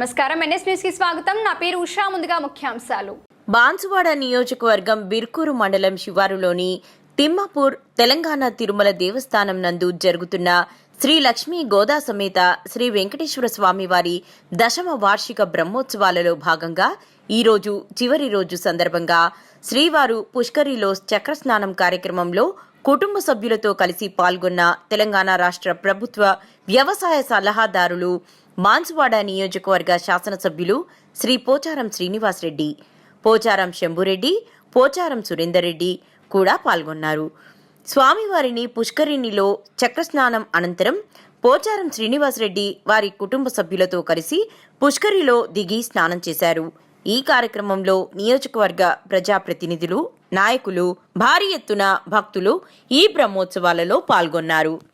నమస్కారం. ఎన్ఎస్ న్యూస్కి స్వాగతం. నా పేరు ఉషా. ముందుగా ముఖ్యాంశాలు. బాన్సువాడ నియోజకవర్గం బిర్కూరు మండలం శివారులోని తిమ్మాపూర్ తెలంగాణ తిరుమల దేవస్థానం నందు జరుగుతున్న శ్రీ లక్ష్మీ గోదా సమేత శ్రీ వెంకటేశ్వర స్వామివారి దశమ వార్షిక బ్రహ్మోత్సవాలలో భాగంగా ఈ రోజు చివరి రోజు సందర్భంగా శ్రీవారు పుష్కరిలో చక్రస్నానం కార్యక్రమంలో కుటుంబ సభ్యులతో కలిసి పాల్గొన్న తెలంగాణ రాష్ట్ర ప్రభుత్వ వ్యవసాయ సలహాదారులు మాన్సువాడ నియోజకవర్గ శాసనసభ్యులు శ్రీ పోచారం శ్రీనివాసరెడ్డి పోచారం శంభురెడ్డి పోచారం సురేందర్ రెడ్డి కూడా పాల్గొన్నారు. స్వామివారిని పుష్కరిణిలో చక్రస్నానం అనంతరం పోచారం శ్రీనివాసరెడ్డి వారి కుటుంబ సభ్యులతో కలిసి పుష్కరిలో దిగి స్నానం చేశారు. ఈ కార్యక్రమంలో నియోజకవర్గ ప్రజాప్రతినిధులు నాయకులు భారీ ఎత్తున భక్తులు ఈ బ్రహ్మోత్సవాలలో పాల్గొన్నారు.